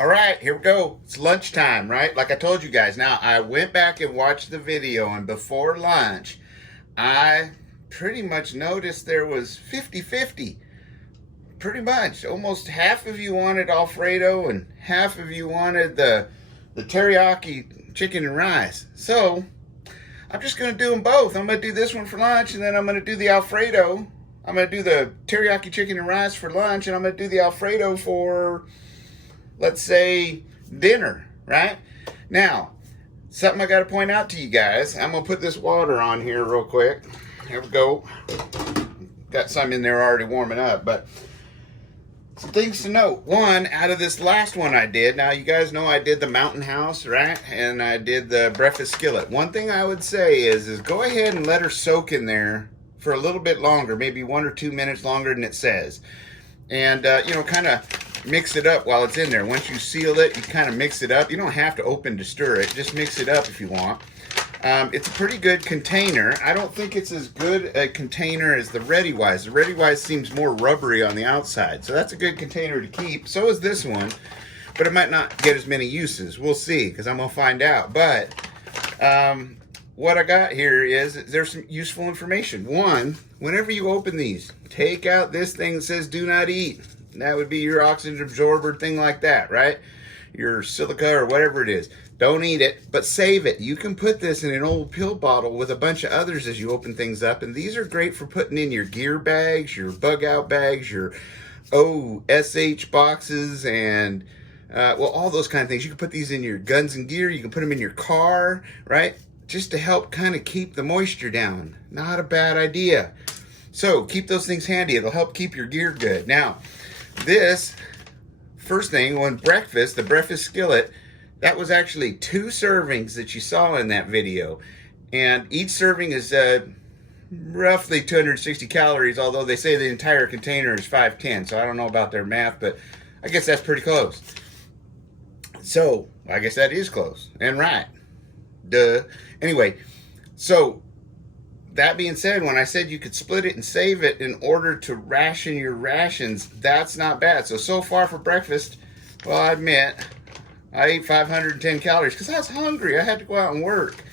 All right, here we go. It's lunchtime, right? Like I told you guys. Now, I went back and watched the video, and before lunch, I pretty much noticed there was 50-50. Pretty much. Almost half of you wanted Alfredo, and half of you wanted the teriyaki chicken and rice. So, I'm just going to do them both. I'm going to do this one for lunch, and then I'm going to do the Alfredo. I'm going to do the teriyaki chicken and rice for lunch, and I'm going to do the Alfredo for, let's say, dinner, right? Now, something I got to point out to you guys. I'm going to put this water on here real quick. Here we go. Got some in there already warming up, but some things to note. One, out of this last one I did, now you guys know I did the Mountain House, right? And I did the breakfast skillet. One thing I would say is go ahead and let her soak in there for a little bit longer, maybe 1 or 2 minutes longer than it says. And, kind of mix it up while it's in there. Once you seal it, you kind of mix it up. You don't have to open to stir it. Just mix it up if you want. It's a pretty good container. I don't think it's as good a container as the Readywise. The Readywise seems more rubbery on the outside. So that's a good container to keep. So is this one. But it might not get as many uses. We'll see, because I'm going to find out. But what I got here is there's some useful information. One, whenever you open these, take out this thing that says do not eat. That would be your oxygen absorber, thing like that, right? Your silica or whatever it is. Don't eat it, but save it. You can put this in an old pill bottle with a bunch of others as you open things up. And these are great for putting in your gear bags, your bug out bags, your OSH boxes, and all those kind of things. You can put these in your guns and gear. You can put them in your car, right? Just to help kind of keep the moisture down. Not a bad idea. So keep those things handy. It'll help keep your gear good. Now, this first thing on breakfast, the breakfast skillet, that was actually 2 servings that you saw in that video. And each serving is roughly 260 calories, although they say the entire container is 510. So I don't know about their math, but I guess that's pretty close. So I guess that is close and right. Duh. Anyway, so that being said, when I said you could split it and save it in order to ration your rations, that's not bad. So far for breakfast, well, I admit, I ate 510 calories because I was hungry. I had to go out and work.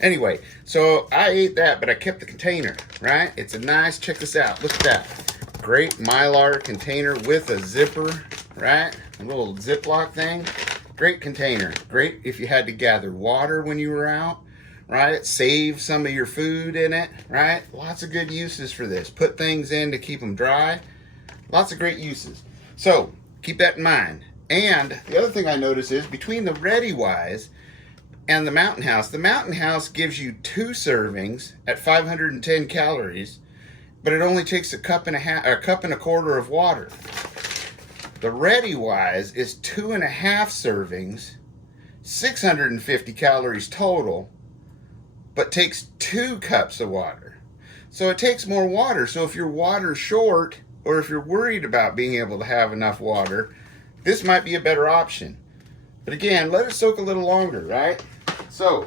Anyway, so I ate that, but I kept the container, right? It's a nice, check this out. Look at that. Great Mylar container with a zipper, right? A little Ziploc thing. Great container. Great if you had to gather water when you were out, right? Save some of your food in it, right? Lots of good uses for this. Put things in to keep them dry. Lots of great uses. So keep that in mind. And the other thing I notice is between the Readywise and the Mountain House gives you 2 servings at 510 calories, but it only takes a cup and a quarter of water. The Readywise is 2.5 servings, 650 calories total, but takes 2 cups of water. So it takes more water. So if you're water short, or if you're worried about being able to have enough water, this might be a better option. But again, let it soak a little longer, right? So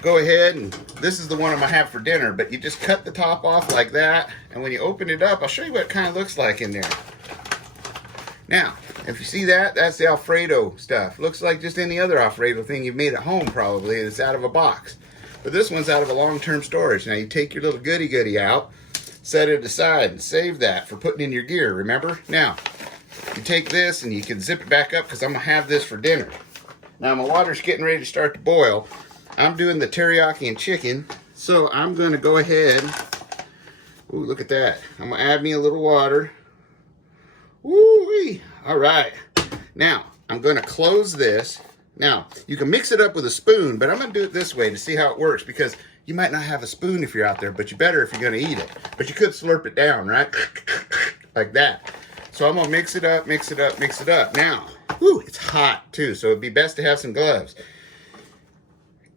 go ahead, and this is the one I'm gonna have for dinner, but you just cut the top off like that, and when you open it up, I'll show you what it kind of looks like in there. Now, if you see that, that's the Alfredo stuff. Looks like just any other Alfredo thing you've made at home probably. It's out of a box. But this one's out of a long-term storage. Now you take your little goody out, set it aside, and save that for putting in your gear, remember? Now, you take this and you can zip it back up because I'm going to have this for dinner. Now my water's getting ready to start to boil. I'm doing the teriyaki and chicken, so I'm going to go ahead. Ooh, look at that. I'm going to add me a little water. Woo-wee. All right. Now, I'm going to close this. Now, you can mix it up with a spoon, but I'm going to do it this way to see how it works, because you might not have a spoon if you're out there, but you better if you're going to eat it. But you could slurp it down, right? Like that. So I'm going to mix it up. Now, whew, it's hot too, so it'd be best to have some gloves.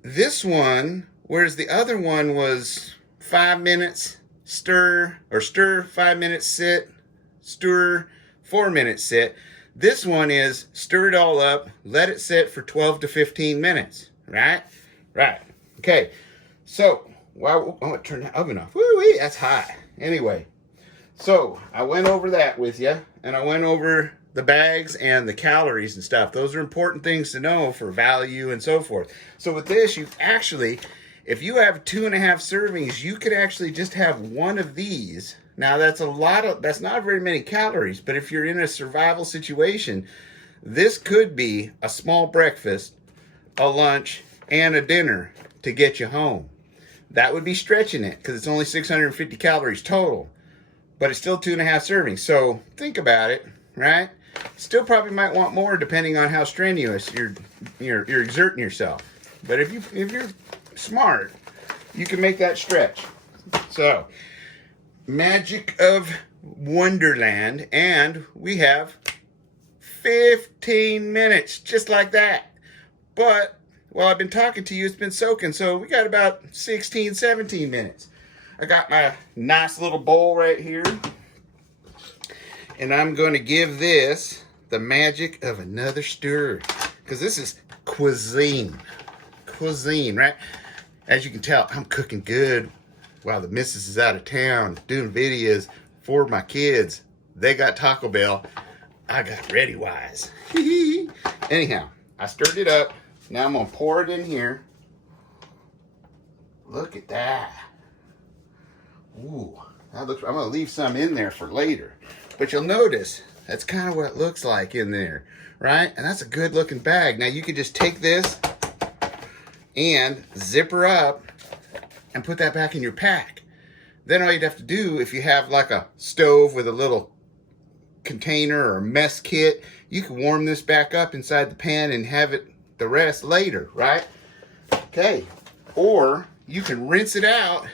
This one, whereas the other one was 5 minutes, stir, 5 minutes, sit, stir, 4 minutes, sit. This one is stir it all up, let it sit for 12 to 15 minutes, right? Right. Okay. So, I'm going to turn the oven off. Woo-wee, that's hot. Anyway, so I went over that with you, and I went over the bags and the calories and stuff. Those are important things to know for value and so forth. So with this, you actually, if you have 2.5 servings, you could actually just have one of these. Now that's that's not very many calories, but if you're in a survival situation, this could be a small breakfast, a lunch, and a dinner to get you home. That would be stretching it because it's only 650 calories total, but it's still 2.5 servings. So think about it, right? Still probably might want more depending on how strenuous you're exerting yourself. But if you're smart, you can make that stretch. So, magic of Wonderland, and we have 15 minutes, just like that. But while I've been talking to you, it's been soaking, so we got about 16, 17 minutes. I got my nice little bowl right here, and I'm going to give this the magic of another stir, because this is cuisine, right? As you can tell, I'm cooking good while the missus is out of town doing videos for my kids. They got Taco Bell, I got Readywise. Anyhow, I stirred it up. Now I'm gonna pour it in here. Look at that. Ooh, that looks, I'm gonna leave some in there for later. But you'll notice, that's kind of what it looks like in there, right? And that's a good looking bag. Now you can just take this and zip her up and put that back in your pack. Then all you'd have to do, if you have like a stove with a little container or mess kit, you can warm this back up inside the pan and have it the rest later, right? Okay. Or you can rinse it out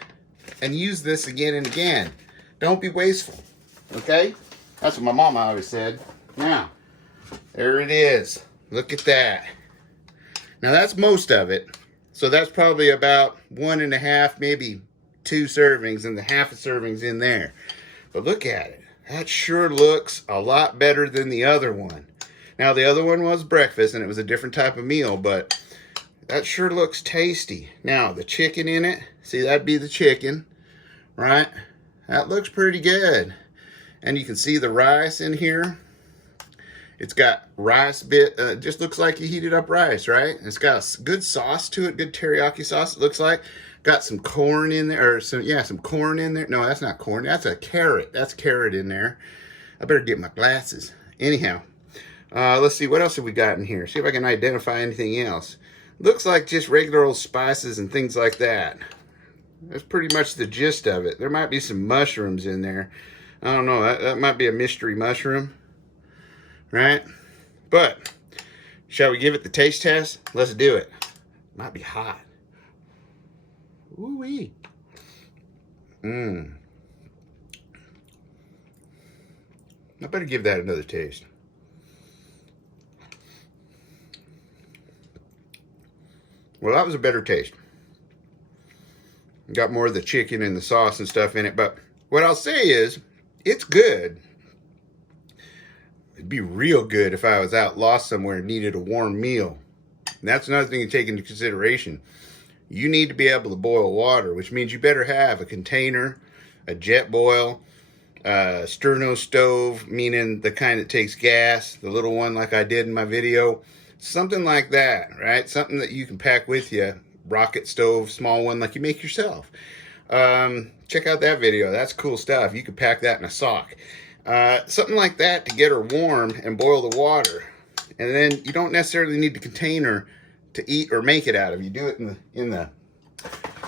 and use this again and again. Don't be wasteful. Okay? That's what my mama always said. Now, there it is. Look at that. Now that's most of it. So that's probably about 1.5, maybe 2 servings, and the half a servings in there. But look at it. That sure looks a lot better than the other one. Now the other one was breakfast and it was a different type of meal, but that sure looks tasty. Now the chicken in it, see, that'd be the chicken, right? That looks pretty good. And you can see the rice in here. It's got rice just looks like you heated up rice, right? It's got a good sauce to it, good teriyaki sauce, it looks like. Got some corn in there, or some corn in there. No, that's not corn, that's a carrot. That's carrot in there. I better get my glasses. Anyhow, let's see, what else have we got in here? See if I can identify anything else. Looks like just regular old spices and things like that. That's pretty much the gist of it. There might be some mushrooms in there. I don't know, that might be a mystery mushroom, right? But shall we give it the taste test? Let's do it. Might be hot. Ooh-wee. I better give that another taste. Well, that was a better taste. Got more of the chicken and the sauce and stuff in it, but what I'll say is, it's good. It'd be real good if I was out lost somewhere and needed a warm meal. And that's another thing to take into consideration. You need to be able to boil water, which means you better have a container, a jet boil, a sterno stove, meaning the kind that takes gas, the little one like I did in my video. Something like that, right? Something that you can pack with you. Rocket stove, small one like you make yourself. Check out that video. That's cool stuff. You could pack that in a sock. Something like that to get her warm and boil the water. And then you don't necessarily need the container to eat or make it out of. You do it in the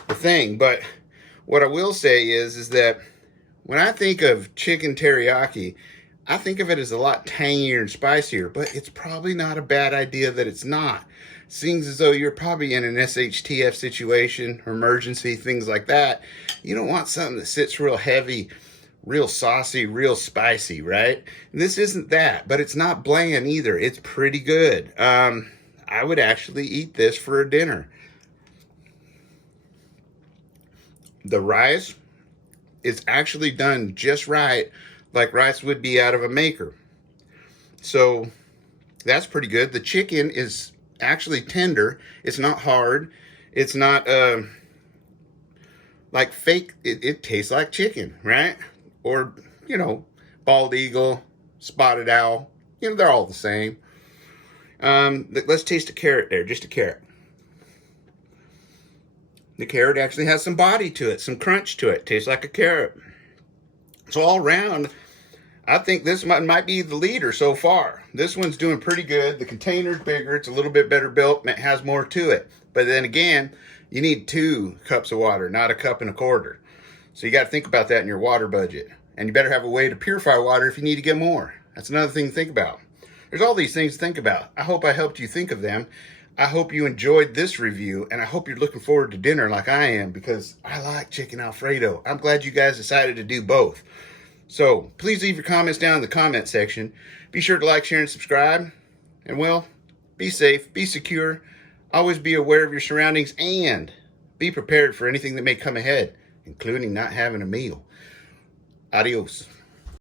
thing. But what I will say is that when I think of chicken teriyaki, I think of it as a lot tangier and spicier, but it's probably not a bad idea that it's not. Seems as though you're probably in an SHTF situation, emergency, things like that. You don't want something that sits real heavy, real saucy, real spicy, right? And this isn't that, but it's not bland either. It's pretty good. I would actually eat this for a dinner. The rice is actually done just right, like rice would be out of a maker. So that's pretty good. The chicken is actually tender. It's not hard. It's not like fake. It tastes like chicken, right? Or, you know, bald eagle, spotted owl, You know, they're all the same. Let's taste a carrot there, just a carrot. The carrot actually has some body to it, some crunch to it. Tastes like a carrot. So all around, I think this might be the leader so far. This one's doing pretty good. The container's bigger. It's a little bit better built, and it has more to it. But then again, you need 2 cups of water, not 1.25 cups. So you got to think about that in your water budget. And you better have a way to purify water if you need to get more. That's another thing to think about. There's all these things to think about. I hope I helped you think of them. I hope you enjoyed this review, and I hope you're looking forward to dinner like I am, because I like chicken Alfredo. I'm glad you guys decided to do both. So please leave your comments down in the comment section. Be sure to like, share, and subscribe. And well, be safe, be secure, always be aware of your surroundings, and be prepared for anything that may come ahead, including not having a meal. Adios.